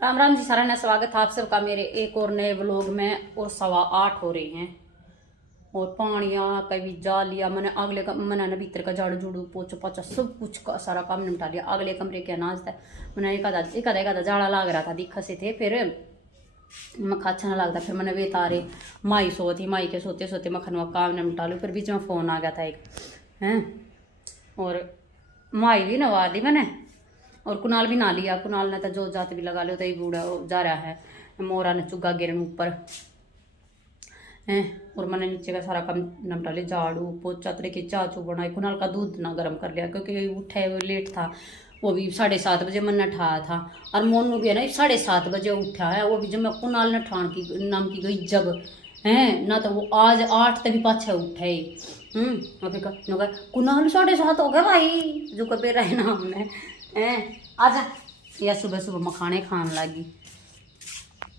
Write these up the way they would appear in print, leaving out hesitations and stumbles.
राम राम जी सारा ने स्वागत है आप सबका मेरे एक और नए व्लॉग में। और 8:15 हो रहे हैं और पानिया कभी जा लिया मैंने अगले मैंने भीतर का झाड़ू झूड़ू पोछा पोछा सब कुछ का सारा काम निपटा लिया। अगले कमरे के अनाज था मैंने एक आधा झाड़ा लाग रहा था दिखा से थे। फिर मखा अच्छा ना लगता फिर मैंने वे तारे माई सो थी माई के सोते सोते मखन काम निपटा लूँ। फिर बीच में फ़ोन आ गया था एक हैं और माई भी नवा दी मैंने और कुणाल भी ना लिया। कुणाल ने तो जो जात भी लगा लो तो ही बूढ़ा जा रहा है। मोरा ने चुगा गिरन ऊपर हैं और मैंने नीचे का सारा काम निपटा लिया झाड़ू पोछा तरीके चाह चू बनाई। कुणाल का दूध ना गर्म कर लिया क्योंकि उठे वो लेट था। वो भी 7:30 बजे मैंने उठाया था और मोनू भी है ना 7:30 बजे उठा है। वो भी जब मैं कुणाल ने ठान की नाम की गई जब हैं ना तो वो आज 8 तभी पाछे उठे। कुणाल 7:30 हो गया भाई जो कभी रहे ना हमने आजा या सुबह सुबह मखाने खान लगी।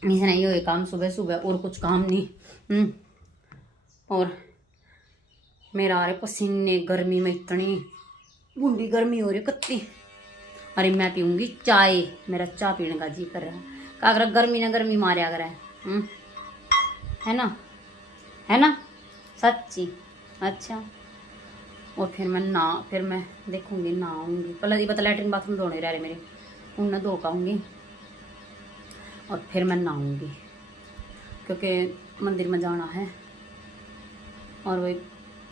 इसे नहीं हो काम सुबह सुबह और कुछ काम नहीं। और मेरा आ रहे पसीने गर्मी में इतनी बूंदी गर्मी हो रही कत्ती। अरे मैं पीऊँगी चाय मेरा चाय पीने का जी कर रहा है। क्या अगर गर्मी ना गर्मी मारे अगर है ना सच्ची। अच्छा और फिर मैं देखूंगी नहाऊंगी पहले बता लैट्रिन बाथरूम धोने रह रहे मेरे उन्हें धो पाऊँगी और फिर मैं नहाऊंगी क्योंकि मंदिर में जाना है। और वही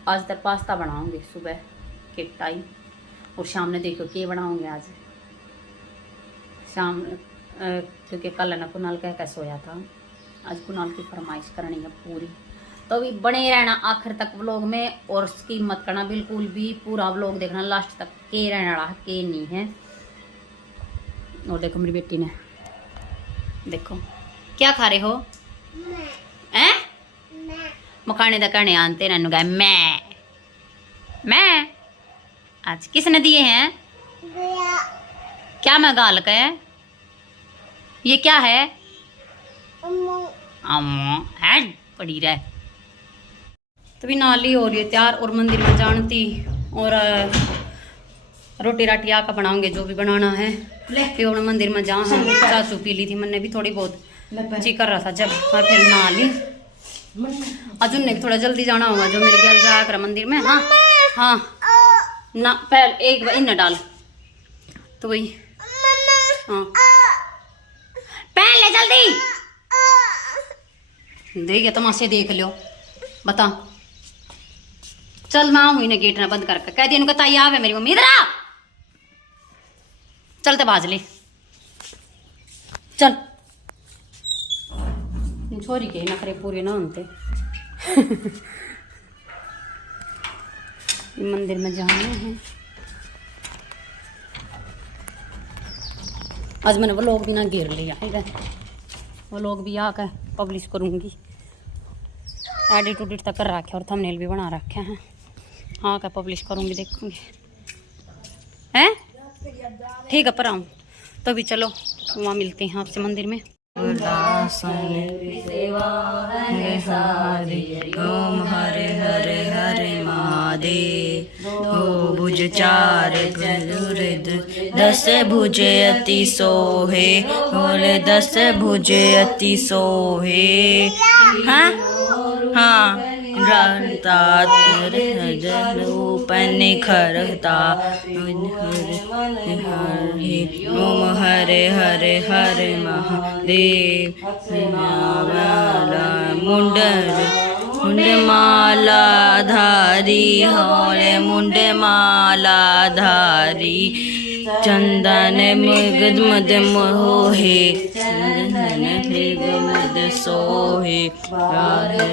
आज तक पास्ता बनाऊंगी सुबह के टाइम और शाम में देखो क्या बनाऊंगी आज शाम क्योंकि कल ना कुणाल कह सोया था। आज कुणाल की फरमाइश करनी है पूरी तो भी बने रहना आखिर तक व्लॉग में और उसकी मत करना बिल्कुल भी पूरा व्लॉग देखना लास्ट तक के रहना रहा के नहीं है। और देखो मेरी बेटी ने देखो क्या खा रहे हो हैं मखाने दा कहने आनते नन्नू गए मैं आज किसने दिए हैं क्या मैं गाल का है ये क्या है अम्मो है पड़ी रहे तभी नाली हो रही है तैयार और मंदिर में जानती और रोटी राटी आका बनाऊंगे जो भी बनाना है। फिर मंदिर में जहाँ हम चाचू पी ली थी मैंने भी थोड़ी बहुत जी कर रहा था जब और फिर नहा ली। आज उन्हें भी थोड़ा जल्दी जाना होगा जो मेरे घर जा कर मंदिर में। हाँ ना पहले एक बार इन डाल तो वही हाँ पहले जल्दी देखिए तमाशे देख लो बता चल मैं आऊंगी ना गेट ना बंद करके कह दिया ताई आवे मेरी मम्मी इधर आ चलते बाज ले चल छोरी के नखरे पूरे ना होते। मंदिर में जाना है आज मैंने वो लोग भी ना गिर लिया है वो लोग भी आकर पब्लिश करूँगी एडिट उडिट तक कर रखे और थंबनेल भी बना रखे हैं। हाँ क्या पब्लिश करूँगी देखूँगी हैं ठीक है पर आऊँ तो भी चलो वहाँ मिलते हैं आपसे मंदिर में। ओम हरे हरे हरे महादेव ओ भुज चार गरुड़ 10 भुजे अति सोहे बोले 10 भुजे अति सोहे। हाँ रूपन खरता ओम हरे हरे हरे महादेव मुंड माला धारी हौले मुंड माला धारी चंदन मृग मद मोहे चंदन मृग मद सोहे हरे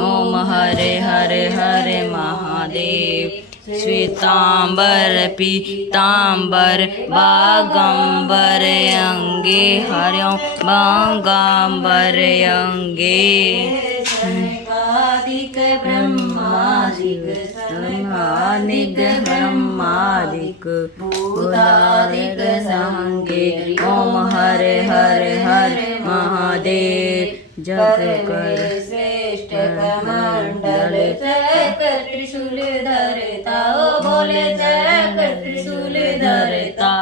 ओम हरे हरे हरे महादेव श्वेतांबर पीतांबर बागंबर अंगे हरिओं बागंबर अंगे ब्रह्मादिक ब्रह्मादिक भूतादिक संगे ओम हरे हरे हरे महादेव जग कर श्रेष्ठ कमंडल जय त्रिशूल धरता बोले जय त्रिशूल धरता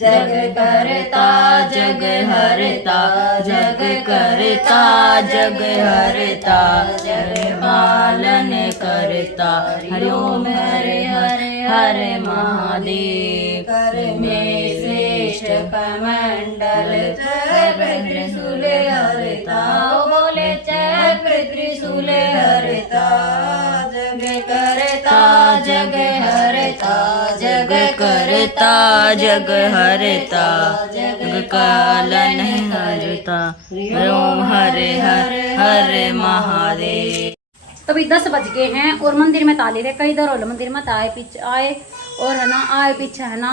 जग करता जग हरता जग करता जग हरता जग पालन करता हरि ओम हरे हरे हरे महादेव कर में श्रेष्ठ कमंडल चक्र त्रिशूले हरता बोले चक्र त्रिशूले हरता जग करता जग हरता जग करता जग हरता जग कालन हरता ओम हरे हरे हरे महादेव। तो अभी 10 बज गए हैं और मंदिर में ताले थे, कई दर मंदिर में आए पीछे आए और है ना आए पीछे है ना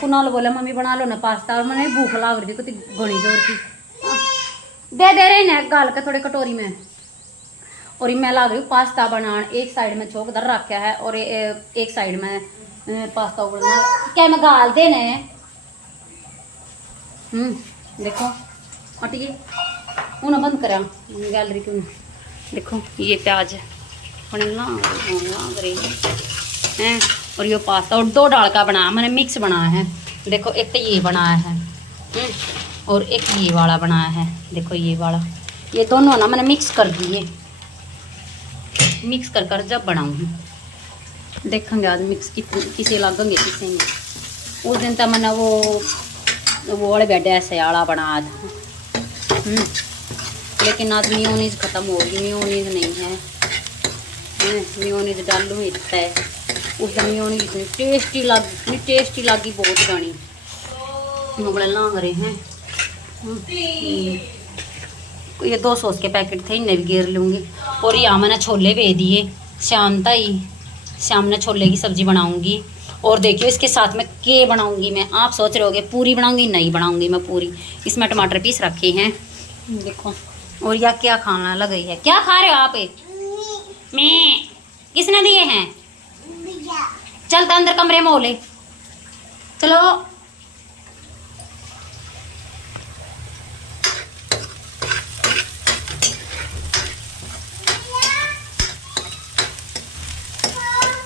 कुनाल बोला मम्मी बना लो ना पास्ता और मैंने भूख लाग रही थी कुछ घनी जोर की दे रहे ना गाल के थोड़े कटोरी में और मैं लाग रही हूँ पास्ता बनाने। एक साइड में चौक दर रखा है और एक साइड में पास्ता उबलना क्या मैं गाल देने देखो हटिए उन्हें बंद करा गैलरी क्यों देखो ये प्याज लाग रही है और ये पास्ता और 2 डाल का बनाया मैंने मिक्स बनाया है। देखो एक तो ये बनाया है और एक ये वाला बनाया है। देखो ये वाला ये दोनों ना मैंने मिक्स कर दिए। मिक्स कर कर जब बनाऊंगी देखेंगे आज मिक्स किसे लगेंगे किसे नहीं। उस दिन तो मैंने वो वाले बेड ऐसे आला बना था लेकिन आज मेयोनीज खत्म हो गई। मेयोनीज नहीं है मेयोनीज डालू इतना है। उस दिन मेयोनीज इतनी टेस्टी लगी बहुत गानी बड़े लांग रहे हैं। ये 2 सॉस के पैकेट थे इन्हें भी घेर लूँगी। और यहाँ मैंने छोले भेज दिए शाम ने छोले की सब्जी बनाऊंगी। और देखियो इसके साथ में क्या बनाऊंगी मैं। आप सोच रहे होगे पूरी बनाऊंगी, नहीं बनाऊंगी मैं पूरी। इसमें टमाटर पीस रखे हैं देखो। और या क्या खाना लग रही है। क्या खा रहे हो आप? मैं किसने दिए हैं? चलता अंदर कमरे में हो ले चलो।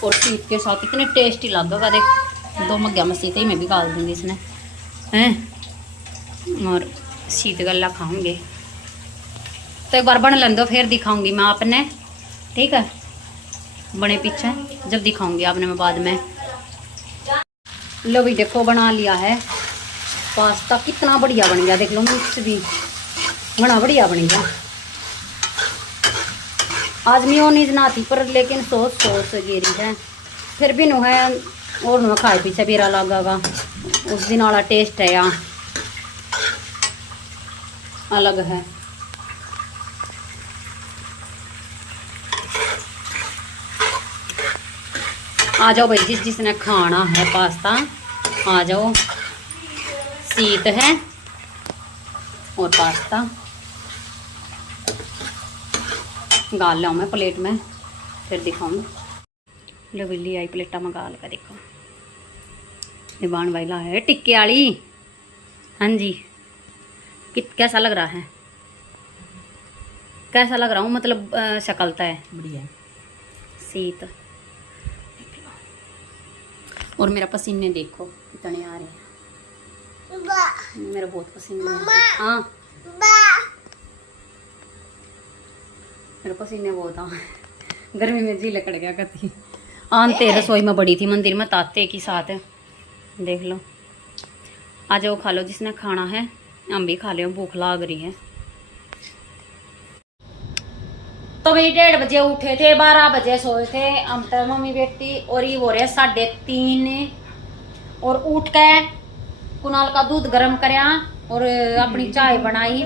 और सीट के साथ इतने टेस्टी लगेगा। देख 2 मग्या मसीते ही मैं भी डाल दूंगी इसने हैं। और सीत गला खाऊंगे तो एक बार बन लें दो फिर दिखाऊंगी मैं आपने। ठीक है बने पीछे जब दिखाऊंगी आपने मैं बाद में। लो भी देखो बना लिया है पास्ता। कितना बढ़िया बन गया देख लो। मिक्स भी बड़ा बढ़िया बन गया। आज मेयोनीज ना थी पर लेकिन सॉस गिरी है फिर भी नु है। और नु खाए पीछे बेरा लगेगा। उस दिन वाला टेस्ट है यहाँ अलग है। आ जाओ भाई जिसने खाना है पास्ता आ जाओ। सीत है और पास्ता गाल लाऊं मैं प्लेट में फिर दिखाऊँ। लो बिल्ली आई प्लेटा में गाल का देखो। निबान वाला है टिक्के वाली। हाँ जी कैसा लग रहा है? कैसा लग रहा हूँ मतलब शक्लता है बढ़िया सीत। और मेरा पसीने देखो कितने आ रहे हैं। मेरा बहुत पसीने हाँ मेरे पसीने बहुत आ गर्मी में जी लकड़ गया कति। आनते रसोई में बड़ी थी मंदिर में ताते की साथ देख लो। आ जाओ खा लो जिसने खाना है। हम भी खा लो भूख लाग रही है। तो भाई 1:30 बजे उठे थे 12 बजे सोए थे हम तो मम्मी बेटी। और ये हो रहे 3:30 और उठ के कुनाल का दूध गर्म करया और अपनी चाय बनाई।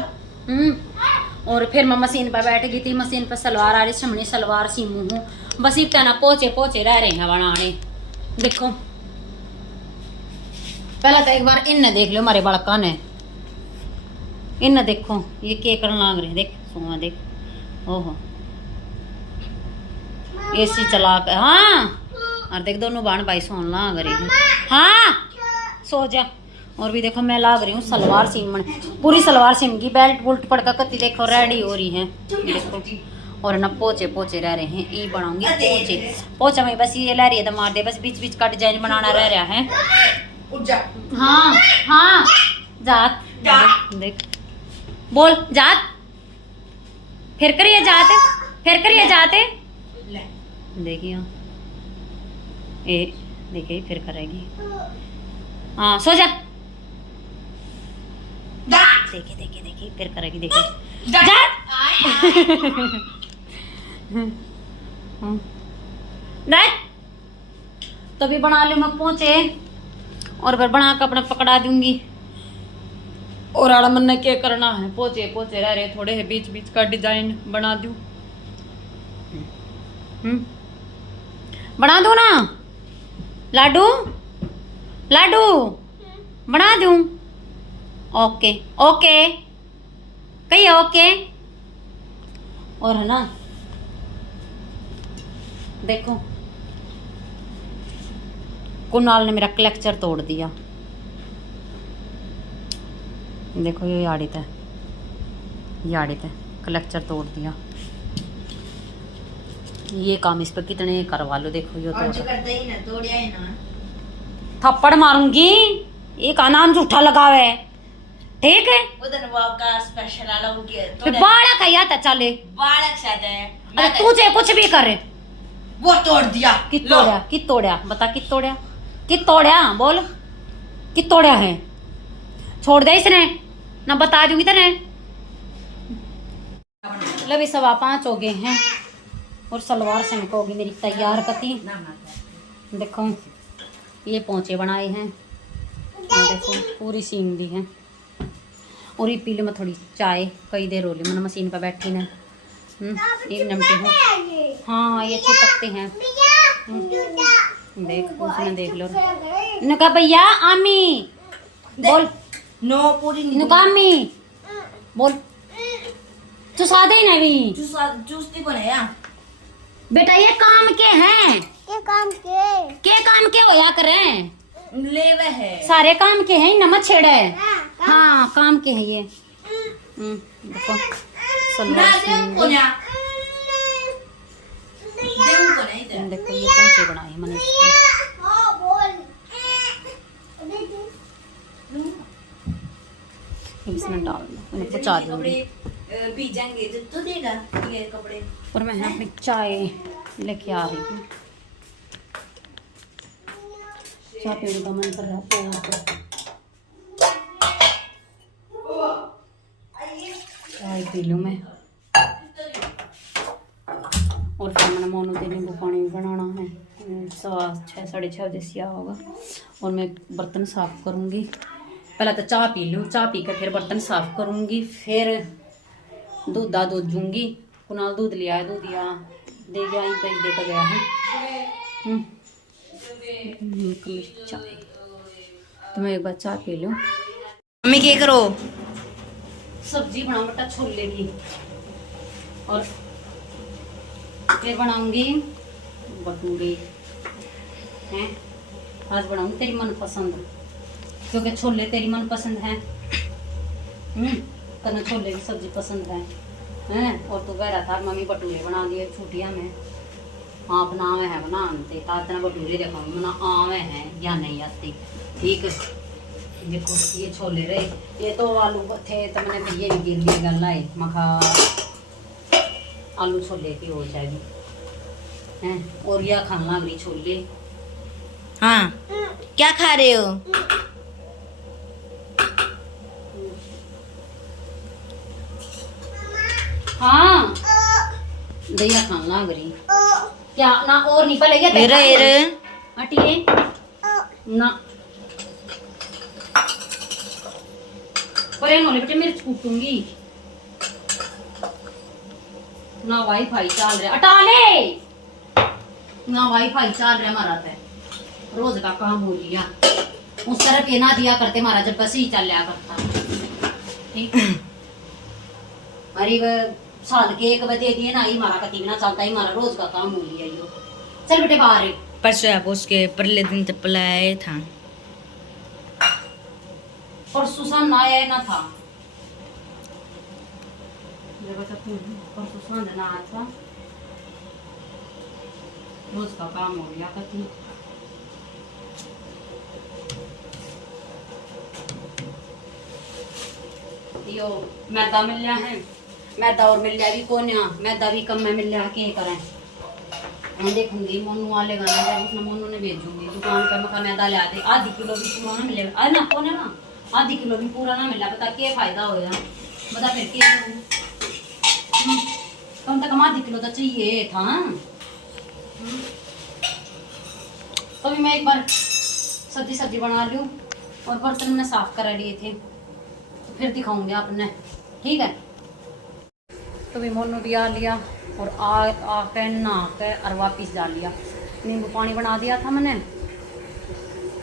और फिर मैं मशीन पर बैठ गई थी। मशीन पर सलवार आ रही समणी सलवार सीमू हूँ बस इतना ना पोचे रह रहे हैं बनाने। देखो पहले तो एक बार इन देख लो हमारे बड़का ने। इन देखो ये क्या करने लाग रहे देख सोना देख। ओहो एसी चला कर हाँ। और देख दोनों बहन भाई सोन लाग रही है। हाँ सो जा। और भी देखो मैं लाग रही हूँ सलवार सीमन। पूरी सलवार सीम की बेल्ट बुल्ट पड़का कति देखो रेडी हो रही है देखो। और ना पोचे रह रहे हैं। ये बनाऊंगी पोचा में बस ये ला रही है तो मार दे बस बीच बीच का डिजाइन बनाना रह रहा है। उठ जा। हाँ हाँ जात देख बोल जात फिर करिए जाते ले देखिए ए देखिए फिर करेगी हाँ सो जा देखिए फिर करेगी देखिए जा। तो भी बना लूँ मैं पहुंचे और फिर बना कर अपना पकड़ा दूंगी और आड़ा मन ने क्या करना है पोचे रह रहे थोड़े है बीच बीच का डिजाइन बना दूं बना दूं ना लाडू बना दूं ओके कहिए ओके और है ना देखो कुणाल ने मेरा क्लेक्चर तोड़ दिया देखो ये याड़ित है कलेक्चर तोड़ दिया ये काम इस पर कितने करवा लो देखो ये और जो करता ही ना तोड़िया ही ना थप्पड़ मारूंगी ये का नाम झूठा लगावे ठीक है उधर वो का स्पेशल आला हो गया फिर बाड़ा खाया था चले बालक साथ है अरे तुझे कुछ भी करे वो तोड़ दिया कित तोड़या बता कित तोड़या बोल कित तोड़या है छोड़ दे इसने ना बता दूंगी तेने लवी 5:15 हो गए हैं और सलवार सिमक होगी मेरी तैयार कती देखो ये पोंचे बनाए हैं और देखो पूरी सीन दी है और ये पीले में थोड़ी चाय कई देर हो ली मैंने मशीन पर बैठी ने एक नमके हूँ हाँ ये अच्छे पकते हैं देख उसने देख लो नुका भैया आमी बोल नो पूरी नुका आमी बोल चुसा दे ना भी चूसती बनाया बेटा ये काम के हैं के काम के होया करें लेवे है सारे काम के हैं नमक छेड़े हाँ काम के हैं ये देखो सलवार देखो ये पोंचे बनाए मैंने इसमें डाल दो मैंने पहुँचा दूंगी भीजेंगे तो देगा ये कपड़े और मैं अपनी चाय लेके आ रही हूँ चाय पीने का मन कर रहा है चाय पी लूँ मैं और फिर मैंने मोनू के नींबू पानी भी बनाना है 6:30 6:30 बजे से होगा और मैं बर्तन साफ़ करूँगी पहले तो चाय पी लूँ चाय पी कर फिर बर्तन साफ़ करूँगी फिर दूध दूंगी कुणाल दूध लिया है दूध या दे गया ही पैसे देकर गया है चाय तो मैं एक बार चाय पी लूँ मम्मी क्या करो सब्जी बनाऊँ बेटा छोले की और फिर बनाऊंगी भटूरे हैं आज बनाऊंगी तेरी मनपसंद क्योंकि छोले तेरी मनपसंद हैं तने छोले की सब्जी पसंद है हैं और तू कह रहा था मम्मी भटूरे बना दिए छुट्टियां में हाँ बनावे हैं बनाते तातना भटूरे देखूंगी मना आवे हैं या नहीं आती ठीक है देखो ये छोले रहे ये तो आलू थे तो मैंने फिर ये भी गिर दी गल लाई मखा आलू छोले की हो जाएगी हैं और यह खाना लग रही छोले हाँ क्या खा रहे हो हाँ दहिया खाना लग रही क्या ना और नहीं पलेगा हटिए ना पर इन्होंने बेटे मिर्च कूटूंगी ना वाईफाई चल रहा हटा ले ना वाईफाई चल रहा हमारा तो रोज का काम हो लिया उस तरह के ना दिया करते हमारा जब बस ही चल लिया करता ठीक अरे साल के 1 बजे दिए ना ही हमारा कती ना चलता ही हमारा रोज का काम हो लिया यो चल बेटे बाहर परसों आप उसके परले दिन तक पलाए था और सुसान आया ना था और सुसान ना आया था रोज का काम हो गया कती यो मैदा मिल रहा है, मैदा और मिल रहा भी कौन मैदा भी कम में मिल रहा के करें। मैं देखूंगी मोनू वाले गाना उसने मोनू ने भेजूंगी दुकान पर, मका मैदा ले आते आधी किलो भी पूरा ना मिलेगा। अरे ना कौन है ना आधी किलो भी पूरा ना मिला, बता क्या फायदा होगा, बता फिर क्या कम से कम आधी किलो तो चाहिए था। तो भी मैं एक बार सब्जी बना लूँ और बर्तन मैंने साफ करा लिए थे, तो फिर दिखाऊंगी आपने, ठीक है। तो भी मोनू भी आ लिया और आके नहा के और वापिस डाल लिया। नींबू पानी बना दिया था मैंने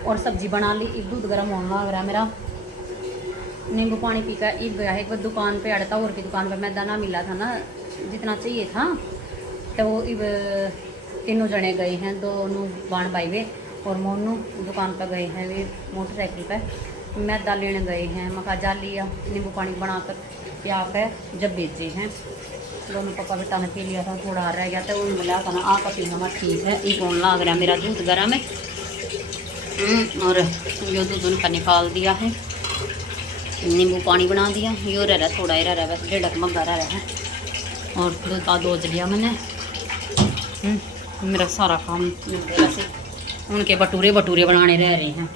और सब्जी बना ली। एक दूध गर्म होने लग रहा है मेरा, नींबू पानी पी कर ईद गया है। एक बार दुकान पे अड़ता और की दुकान पे मैदा ना मिला था ना जितना चाहिए था, तो वो तीनों जने गए हैं, दोनों बाण भाई वे और मोनू दुकान पर गए हैं वे मोटरसाइकिल पे मैदा लेने गए हैं। मका जा लिया नींबू पानी बनाकर पिया कर जब बेचे हैं। दोनों पापा बेटा ने पी लिया था, थोड़ा रह गया था उन बोला था ना आका पीना मैं ठीक है। एक कौन लग रहा मेरा दूध गर्म है और यो दूध उनका निकाल दिया है, नींबू पानी बना दिया। यो रह रहा थोड़ा ही रह रहा है, बस 1.5 मग्गा रह रहा है और दूध दोज लिया मैंने। मेरा सारा काम वैसे उनके भटूरे बनाने रह रहे हैं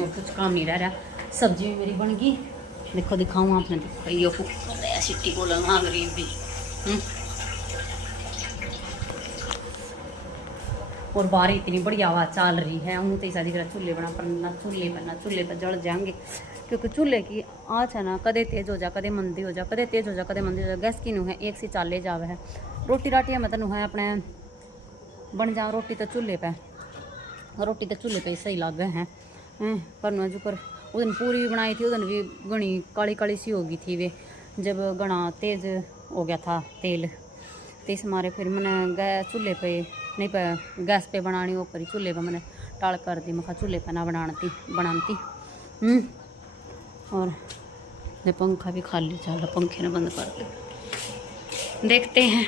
और कुछ काम नहीं रह रहा। सब्जी मेरी बन गई, देखो दिखाऊँ आपने, देखो यो सिट्टी को लगा गरीब भी। और बाहर इतनी बढ़िया आवाज़ चल रही है, हूँ तो ऐसा दिख रहा चूल्हे बना पर ना चूल्हे पर जल जाएंगे, क्योंकि चूल्हे की आँच है ना कदे तेज़ हो जा कदे मंदी हो जा, कदे तेज़ हो जा कदे मंदी हो जा। गैस की नू है एक सी चाले जावे है। रोटी राटियाँ में तो है अपने बन जा, रोटी तो चूल्हे पे ही सही लग गए हैं। पर ना जो कर उस दिन पूरी भी बनाई थी, उस दिन भी घनी काली काली सी हो गई थी वे, जब घना तेज़ हो गया था तेल, तो इस मारे फिर मैंने गैस चूल्हे पे नहीं पे गैस पे बनानी वो करी, चूल्हे पे मैंने टाल कर दी। मैं चूल्हे पे ना बनाती और ये पंखा भी खाली चल रहा, पंखे ने बंद कर दे। देखते हैं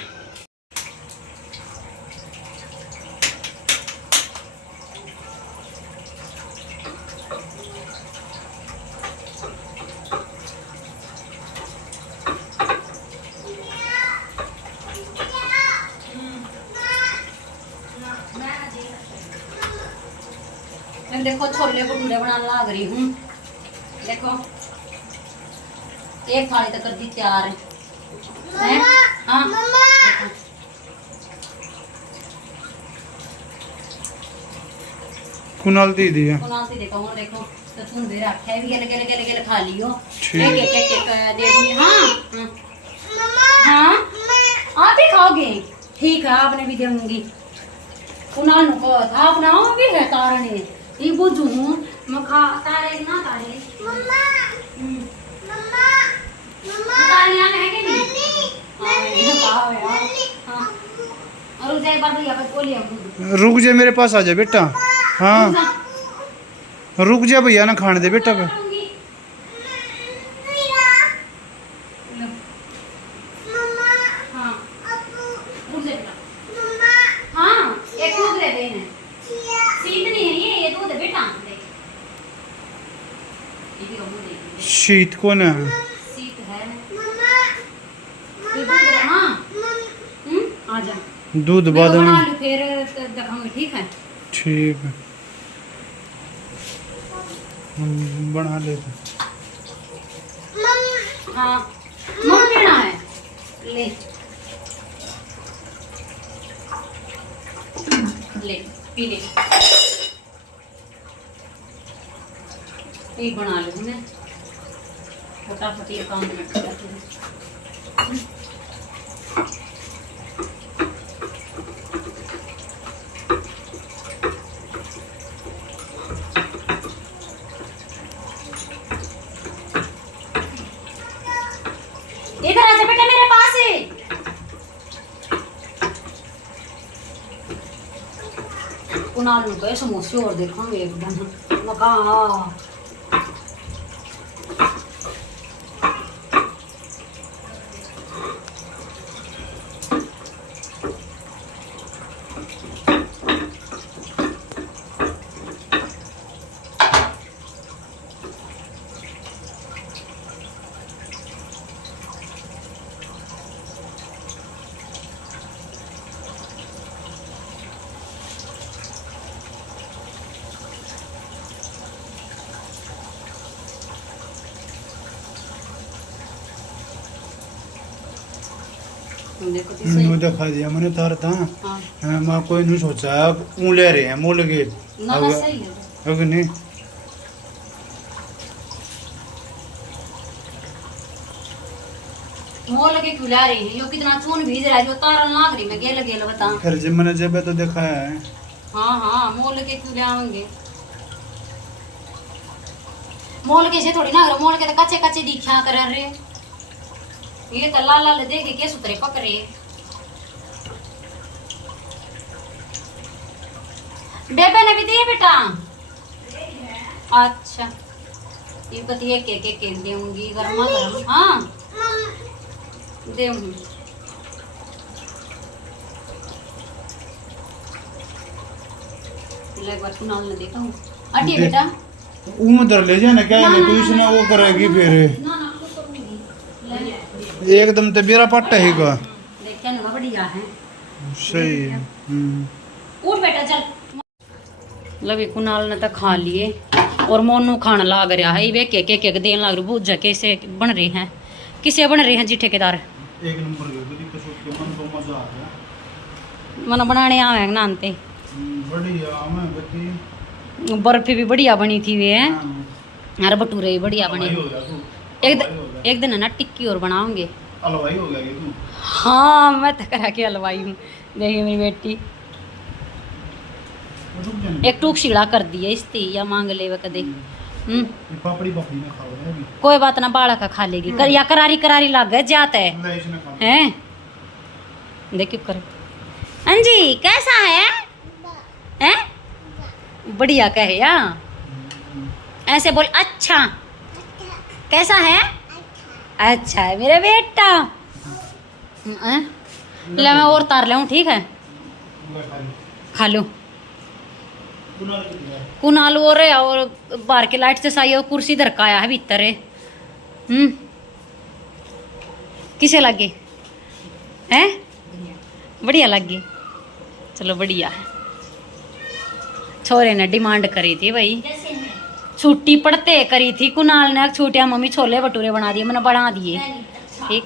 मैं देखो छोले भटूरे बनाने लग रही हूँ। देखो एक थाली तक कर दी तैयार है। हाँ कुणाल दीदी है, देखो देखो तो तुम दे रखा है भी गले खा लियो एक दे दूंगी। हाँ आप ही खाओगे, ठीक है आपने भी दूंगी। कुणाल को था अपना भी है तारने ये बुझू मखा तारे ना तारे मम्मा मम्मा मम्मा तारे आने है कि नहीं? हाँ और उसे एक बार भैया पे बोलिए रुक जा मेरे पास आ जा बेटा। हाँ रुक जा भैया ना खाने दे बेटा पे। शीत कौन है? सीत है आ जा दूध बाद में फिर दिखाऊंगी, ठीक है? ठीक है हम बना लेते। हाँ मम्मा पीना है ले ले पी ले, ये बना लूँ मैं फटाफट ये काम करते हैं। इधर आजा बेटा मेरे पास है। कुणाल को समोसे और देखेंगे एकदम मका। देखो तो सही। मुझे दिखा दिया मैंने तार था। हाँ मैं कोई नहीं सोचा ऊ ले रहे हैं मोल के ना ना सही है। है कि नहीं। मोल के क्यों ला रही है? यो कितना चून भीज रहा है, जो तारन लाग रही मैं गेल गेल बता। फिर जब मैंने जब तो देखा है। हाँ हाँ मोल के क्यों ले आएंगे? मोल के से थोड़ी ना करो, मोल के तो कच्चे कच्चे दिखा कर रहे। ये तो लाल लाल देख के सुतरे पकड़े। बेबे ने भी दिए बेटा? अच्छा ये बतिए के दूंगी गर्मा गर्म। हाँ दूंगी। एक बार कुनाल ने देखा हूँ। अटी बेटा उधर ले जाना क्या है तू इसने वो करेगी फिर ना ना तो करूंगी। ले एकदम तो बेरा पट्टा ही का देखिए ना बढ़िया है। सही है। उठ बेटा चल। लवी कुनाल ने तो खा लिए और मोनू खाना लाग रहा है। वे के देन लाग रही भूजा कैसे बन रहे हैं, किसे बन रहे हैं जी ठेकेदार? एक नंबर के मन को मजा आ गया। मन बनाने आवे नानते। बढ़िया मैं बती बर्फी भी बढ़िया बनी थी वे हैं। हाँ। अरे भटूरे भी बढ़िया बने। हलवाई हो गया तू। एक दिन है ना टिक्की और बनाओगे। हलवाई हो गया ये तू। हाँ मैं तो करा के हलवाई हूँ। देखिए मेरी बेटी रुक जा। एक टूक सीढ़ा कर दिए इसती या मांग ले वे कदे। ये पापड़ी पापड़ी में खाओ है अभी। कोई बात ना बाड़ा का खा लेगी कर, या करारी करारी लग गए जाता है ले इसने खा। हैं? देखियो कर। अंजी कैसा है? हैं? बढ़िया कहे या ऐसे बोल। अच्छा कैसा है? अच्छा है मेरा बेटा। हैं? ले मैं और तार ले ठीक है खा लो। कुनाल वो रहे और बाहर के लाइट से साई और कुर्सी धरकाया है भीतर है। किसे लगे हैं? बढ़िया लगी। चलो बढ़िया है। छोरे ने डिमांड करी थी भाई, छुट्टी पढ़ते करी थी कुनाल ने। छुट्टियां मम्मी छोले भटूरे बना दिए, मैंने बना दिए। ठीक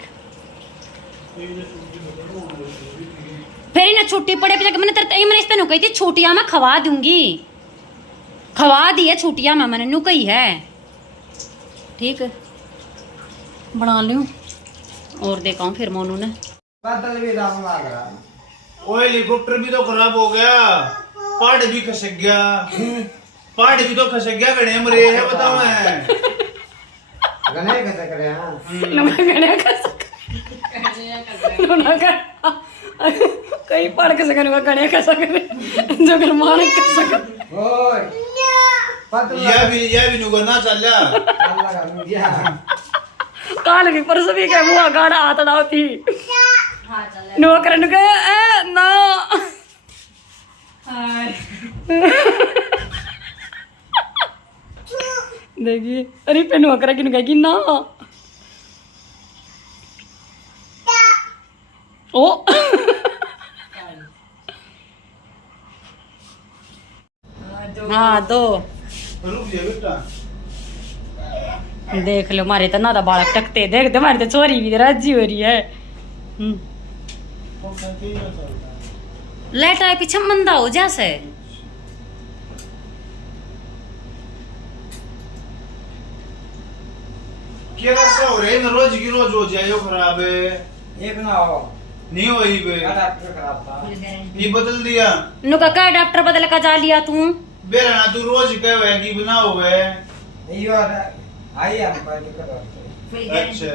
फिर इन्हें छुट्टी पड़े पे मैंने मैंने इस तेन कही थी छुट्टियां मैं खवा दूंगी। खवा दी है छुट्टियां में मैंने नू कही है। ठीक बना लूं और देखा फिर मोनू ने। ओ हेलीकॉप्टर भी तो खराब हो गया, पहाड़ भी खसक गया। पहाड़ भी तो खसक गया। गणे मरे है बताओ मैं। गणे खसक रहे हैं। गणे खसक कई पढ़ के सकने गणे खसक जो कर मान खसक। ओए ये भी नुगना चल जा। अल्लाह का मुझिया काल भी परसों भी क्या मुआ गाड़ा हाथ डालती नौकर नुके ए ना देखिए अरे पे नौकर की नुकेगी ना ओ हाँ दो रुक जा बेटा। देख लो मारे तो ना बालक टकते देख दे मारे तो चोरी भी राजी हो रही है। लेट आए पीछे मंदा हो जैसे क्या रसा हो रहे रोज की रोज हो जाए खराब है। एक ना हो नहीं वही पे डॉक्टर खराब था। ये बदल दिया। नुका का डॉक्टर बदल का जा लिया तू बेरा ना तू रोज कहे कि बना हुए। यो आई हम पर दिक्कत अच्छा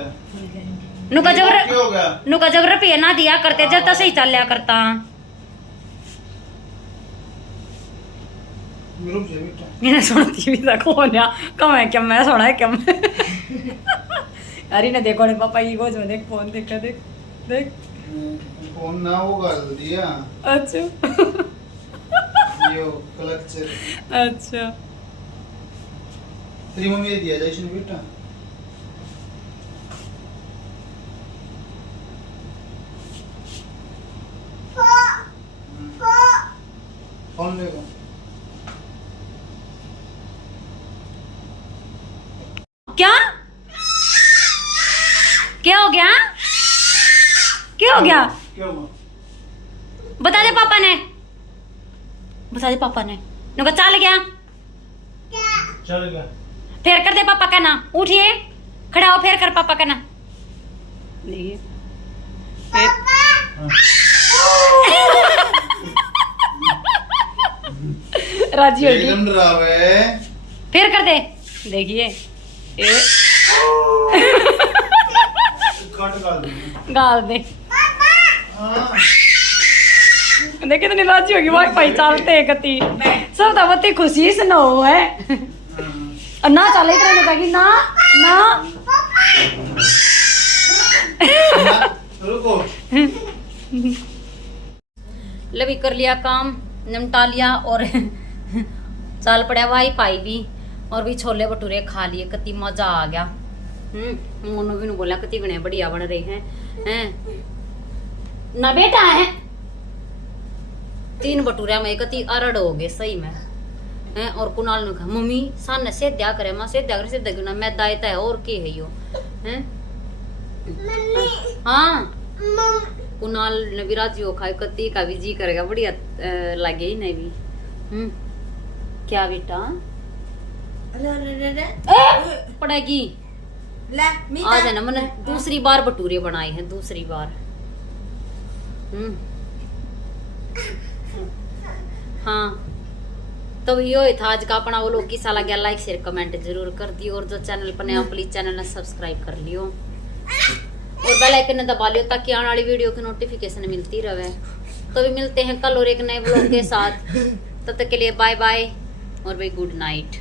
नुका जब क्या हो गया? नुका जब रुपये ना दिया करते जब तक सही चल लिया करता। रुक जा बेटा। मैंने सुनती भी था कौन है कम है क्या मैं सुना है क्या मैं अरे ना देखो पापा की गोज में देख फोन देख देख देख फोन ना होगा दिया। अच्छा यो कलेक्टर अच्छा तेरी मम्मी ने दिया जैसे बेटा। फोन लेगा। क्या क्या हो गया? क्या हो गया? क्या हुआ? बता दे पापा ने, बता दे पापा ने। नुका चल गया, चल गया। फिर कर दे पापा का ना। उठिए, खड़ा हो, फिर कर पापा का ना। देखिए राजी होगी। एकदम डरावे। फिर कर दे, देखिए कट कर दूंगी। गाल दे। हाँ। देखिए तो राजी होगी। वाईफाई चलते है कति सब तो बती खुशी से न हो है। और ना चले इतना कहेगी ना ना। रुको। लवी कर लिया काम, निपटा लिया और चल पड़ा वाईफाई भी, और भी छोले भटूरे खा लिए। कति मजा आ गया। मोनू भी बोला कति गणे बढ़िया बन रहे हैं ना बेटा है। 3 भटूरे में कति अरड़ हो गए सही में हैं। और कुणाल ने कहा मम्मी सामने से दिया करे, मां से दिया करे, से देखना मैं दायता है और के है यो हैं। हाँ कुणाल ने भी राजी हो खाए, कति का भी जी करेगा बढ़िया लगे ही नहीं भी। क्या बेटा पड़ेगी आज है ना। मैंने दूसरी बार भटूरे बनाए हैं, दूसरी बार। हाँ तो यो था आज का अपना वो लोग किसा लगा। लाइक शेयर कमेंट जरूर कर दियो, और जो चैनल पर नया प्लीज चैनल ने सब्सक्राइब कर लियो और बेल आइकन दबा लियो ताकि आने वाली वीडियो की नोटिफिकेशन मिलती रहे। तो भी मिलते हैं कल और एक नए ब्लॉग के साथ। तब तक के लिए बाय बाय और भाई गुड नाइट।